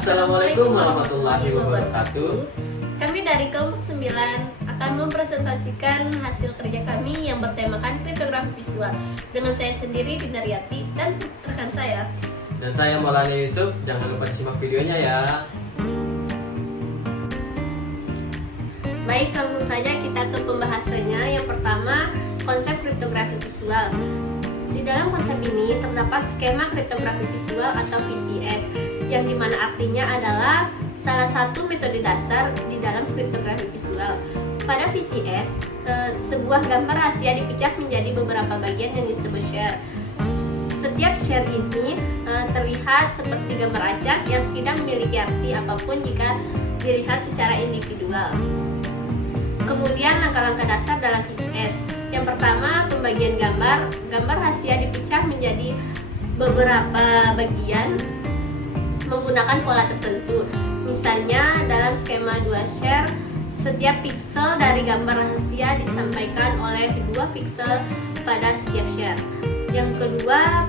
Assalamualaikum warahmatullahi wabarakatuh. Kami dari kelompok 9 akan mempresentasikan hasil kerja kami yang bertemakan kriptografi visual dengan saya sendiri, Dinda Riyati, dan rekan saya. Dan saya Maulana Yusuf. Jangan lupa disimak videonya ya. Baik, langsung saja kita ke pembahasannya. Yang pertama, konsep kriptografi visual. Di dalam konsep ini terdapat skema kriptografi visual atau VCS, yang dimana artinya adalah salah satu metode dasar di dalam kriptografi visual. Pada VCS, sebuah gambar rahasia dipecah menjadi beberapa bagian yang disebut share. Setiap share ini terlihat seperti gambar acak yang tidak memiliki arti apapun jika dilihat secara individual. Kemudian langkah-langkah dasar dalam VCS. Yang pertama, pembagian gambar. Gambar rahasia dipecah menjadi beberapa bagian menggunakan pola tertentu. Misalnya dalam skema 2 share, setiap pixel dari gambar rahasia disampaikan oleh 2 pixel pada setiap share. Yang kedua,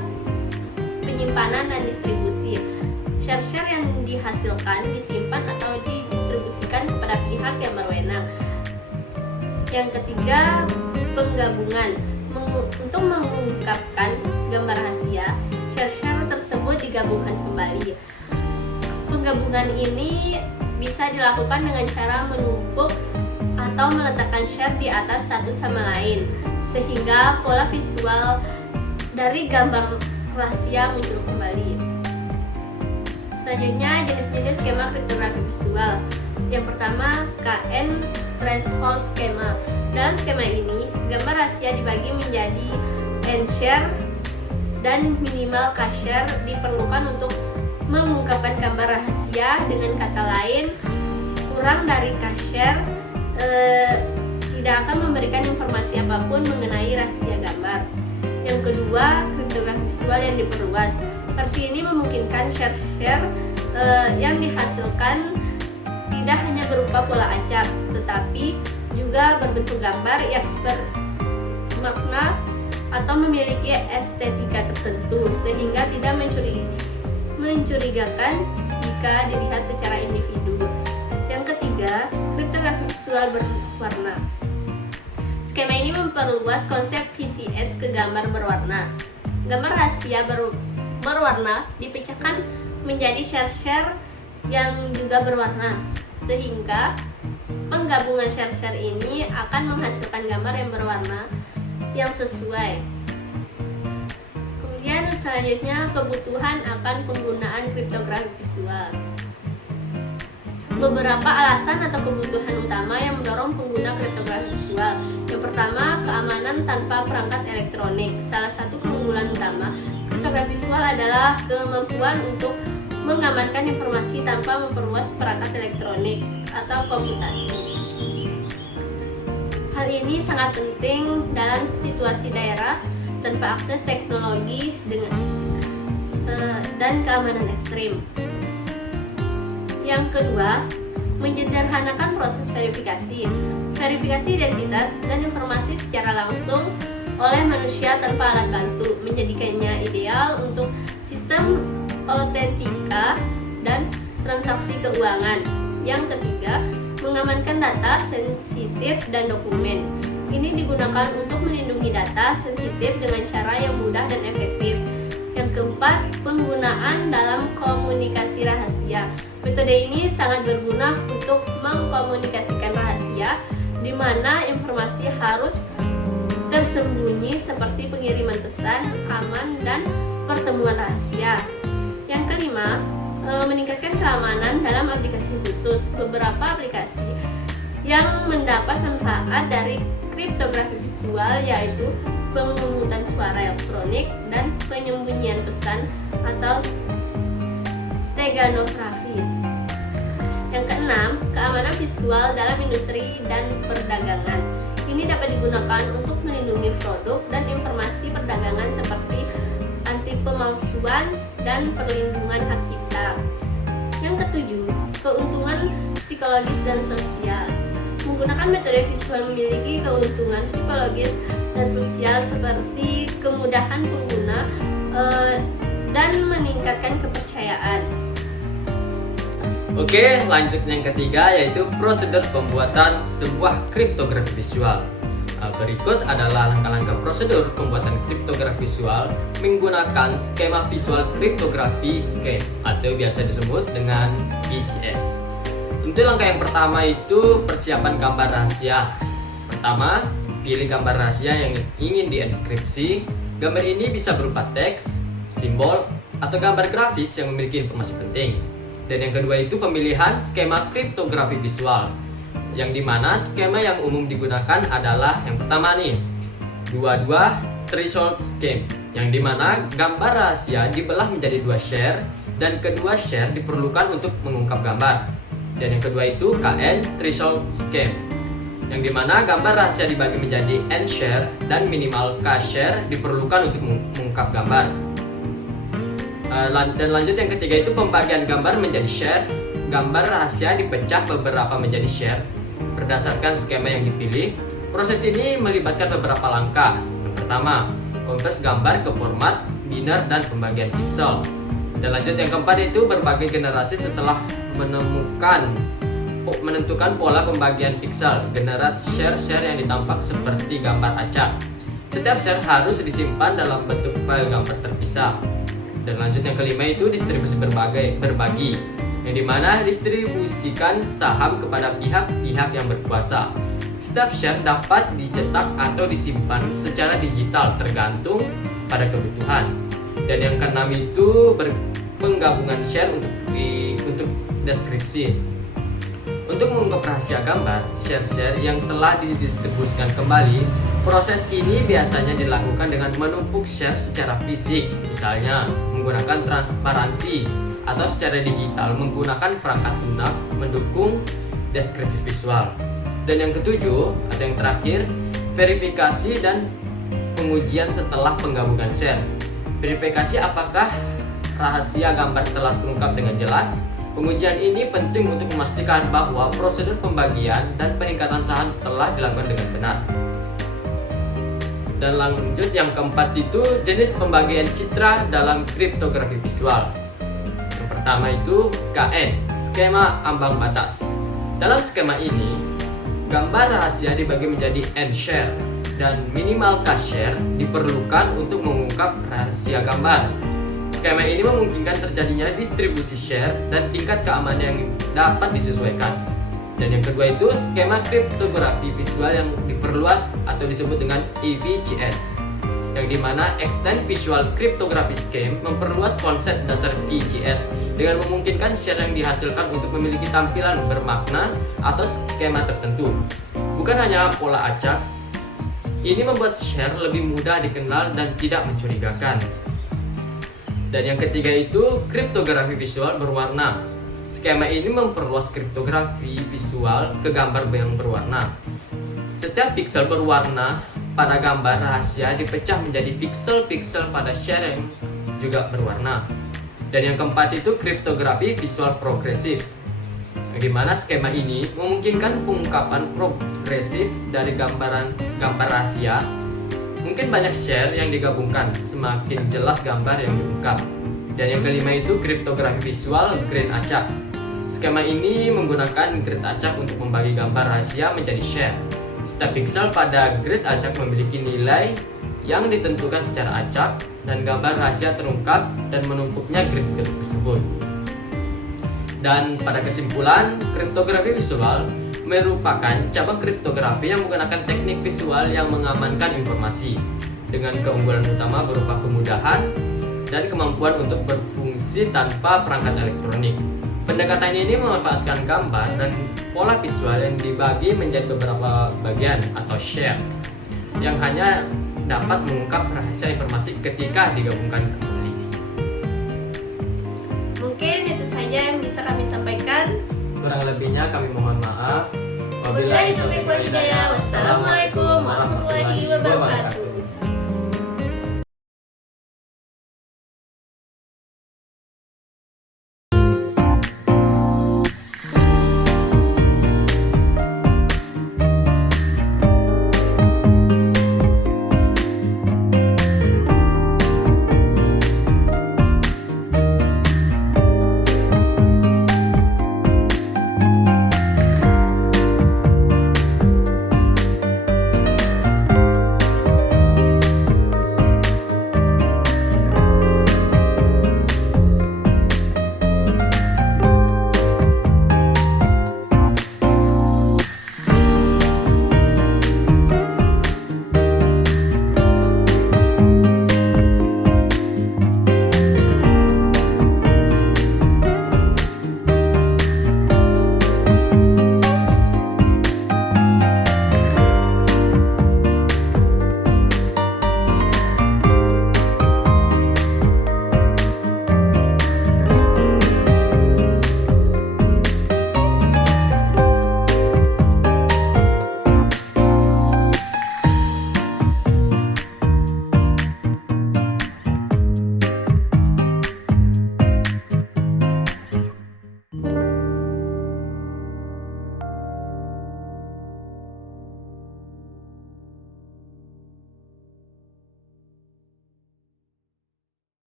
penyimpanan dan distribusi. Share-share yang dihasilkan disimpan atau didistribusikan kepada pihak yang berwenang. Yang ketiga, penggabungan. Untuk mengungkapkan gambar rahasia, share-share tersebut digabungkan kembali. Penggabungan ini bisa dilakukan dengan cara menumpuk atau meletakkan share di atas satu sama lain, sehingga pola visual dari gambar rahasia muncul kembali. Selanjutnya, jenis-jenis skema kriptografi visual. Yang pertama, KN threshold schema. Dalam skema ini, gambar rahasia dibagi menjadi N-share dan minimal K-share diperlukan untuk mengungkapkan gambar rahasia. Dengan kata lain, kurang dari K-share tidak akan memberikan informasi apapun mengenai rahasia gambar. Yang kedua, kriptografi visual yang diperluas. Versi ini memungkinkan share-share yang dihasilkan tidak hanya berupa pola acak, tetapi juga berbentuk gambar yang bermakna atau memiliki estetika tertentu, sehingga tidak mencurigakan jika dilihat secara individu. Yang ketiga, kriptografi visual berwarna. Skema ini memperluas konsep VCS ke gambar berwarna. Gambar rahasia berwarna dipecahkan menjadi share-share yang juga berwarna, sehingga penggabungan share-share ini akan menghasilkan gambar yang berwarna yang sesuai. Kemudian selanjutnya, kebutuhan akan penggunaan kriptografi visual. Beberapa alasan atau kebutuhan utama yang mendorong pengguna kriptografi visual. Yang pertama, keamanan tanpa perangkat elektronik. Salah satu keunggulan utama kriptografi visual adalah kemampuan untuk mengamankan informasi tanpa memperluas perangkat elektronik atau komputasi. Hal ini sangat penting dalam situasi daerah tanpa akses teknologi dan keamanan ekstrim. Yang kedua, menyederhanakan proses verifikasi. Verifikasi identitas dan informasi secara langsung oleh manusia tanpa alat bantu menjadikannya ideal untuk sistem autentika dan transaksi keuangan. Yang ketiga, mengamankan data sensitif dan dokumen. Ini digunakan untuk melindungi data sensitif dengan cara yang mudah dan efektif. Yang keempat, penggunaan dalam komunikasi rahasia. Metode ini sangat berguna untuk mengkomunikasikan rahasia, di mana informasi harus tersembunyi seperti pengiriman pesan, aman, dan pertemuan rahasia. Yang kelima, meningkatkan keamanan dalam aplikasi khusus. Beberapa aplikasi yang mendapat manfaat dari kriptografi visual yaitu pemungutan suara elektronik dan penyembunyian pesan atau steganografi. Yang keenam, keamanan visual dalam industri dan perdagangan. Ini dapat digunakan untuk melindungi produk dan informasi perdagangan seperti anti pemalsuan dan perlindungan hak cipta. Yang ketujuh, keuntungan psikologis dan sosial. Menggunakan metode visual memiliki keuntungan psikologis dan sosial seperti kemudahan pengguna dan meningkatkan kepercayaan. Oke, lanjut yang ketiga yaitu prosedur pembuatan sebuah kriptografi visual. Berikut adalah langkah-langkah prosedur pembuatan kriptografi visual menggunakan skema visual kriptografi scheme atau biasa disebut dengan VGS. Untuk langkah yang pertama itu persiapan gambar rahasia. Pertama, pilih gambar rahasia yang ingin dienkripsi. Gambar ini bisa berupa teks, simbol, atau gambar grafis yang memiliki informasi penting. Dan yang kedua itu pemilihan skema kriptografi visual, yang dimana skema yang umum digunakan adalah yang pertama nih 22 threshold scheme, yang dimana gambar rahasia dibelah menjadi 2 share dan kedua share diperlukan untuk mengungkap gambar. Dan yang kedua itu KN threshold scheme, yang dimana gambar rahasia dibagi menjadi N share dan minimal K share diperlukan untuk mengungkap gambar. Dan lanjut yang ketiga itu pembagian gambar menjadi share. Gambar rahasia dipecah beberapa menjadi share berdasarkan skema yang dipilih. Proses ini melibatkan beberapa langkah. Yang pertama, konvers gambar ke format biner dan pembagian pixel. Dan lanjut yang keempat itu berbagai generasi setelah menentukan pola pembagian pixel, generate share yang ditampak seperti gambar acak. Setiap share harus disimpan dalam bentuk file gambar terpisah. Dan lanjut yang kelima itu distribusi berbagi, yang dimana distribusikan saham kepada pihak-pihak yang berkuasa. Setiap share dapat dicetak atau disimpan secara digital tergantung pada kebutuhan. Dan yang keenam itu penggabungan share untuk deskripsi. Untuk mengungkap rahasia gambar, share yang telah didistribusikan kembali, proses ini biasanya dilakukan dengan menumpuk share secara fisik, misalnya menggunakan transparansi, atau secara digital menggunakan perangkat lunak mendukung deskripsi visual. Dan yang ketujuh, atau yang terakhir, verifikasi dan pengujian setelah penggabungan share. Verifikasi apakah rahasia gambar telah terungkap dengan jelas. Pengujian ini penting untuk memastikan bahwa prosedur pembagian dan peningkatan saham telah dilakukan dengan benar. Dan lanjut yang keempat itu jenis pembagian citra dalam kriptografi visual. Yang pertama itu KN, skema ambang batas. Dalam skema ini, gambar rahasia dibagi menjadi N share dan minimal K share diperlukan untuk mengungkap rahasia gambar. Skema ini memungkinkan terjadinya distribusi share dan tingkat keamanan yang dapat disesuaikan. Dan yang kedua itu skema kriptografi visual yang diperluas atau disebut dengan EVGS, yang dimana Extend Visual Cryptography Scheme memperluas konsep dasar VGS dengan memungkinkan share yang dihasilkan untuk memiliki tampilan bermakna atau skema tertentu, bukan hanya pola acak. Ini membuat share lebih mudah dikenal dan tidak mencurigakan. Dan yang ketiga itu kriptografi visual berwarna. Skema ini memperluas kriptografi visual ke gambar yang berwarna. Setiap pixel berwarna pada gambar rahasia dipecah menjadi pixel-pixel pada share yang juga berwarna. Dan yang keempat itu kriptografi visual progresif, yang dimana skema ini memungkinkan pengungkapan progresif dari gambar rahasia. Mungkin banyak share yang digabungkan, semakin jelas gambar yang diungkap. Dan yang kelima itu kriptografi visual grid acak. Skema ini menggunakan grid acak untuk membagi gambar rahasia menjadi share. Setiap pixel pada grid acak memiliki nilai yang ditentukan secara acak, dan gambar rahasia terungkap dan menumpuknya grid-grid tersebut. Dan pada kesimpulan, kriptografi visual merupakan cabang kriptografi yang menggunakan teknik visual yang mengamankan informasi dengan keunggulan utama berupa kemudahan dan kemampuan untuk berfungsi tanpa perangkat elektronik. Pendekatan ini memanfaatkan gambar dan pola visual yang dibagi menjadi beberapa bagian atau share yang hanya dapat mengungkap rahasia informasi ketika digabungkan kembali. Mungkin itu saja yang bisa kami sampaikan. Kurang lebihnya kami mohon maaf. Wabillahi taufiq wal hidayah. Wassalamualaikum warahmatullahi wabarakatuh.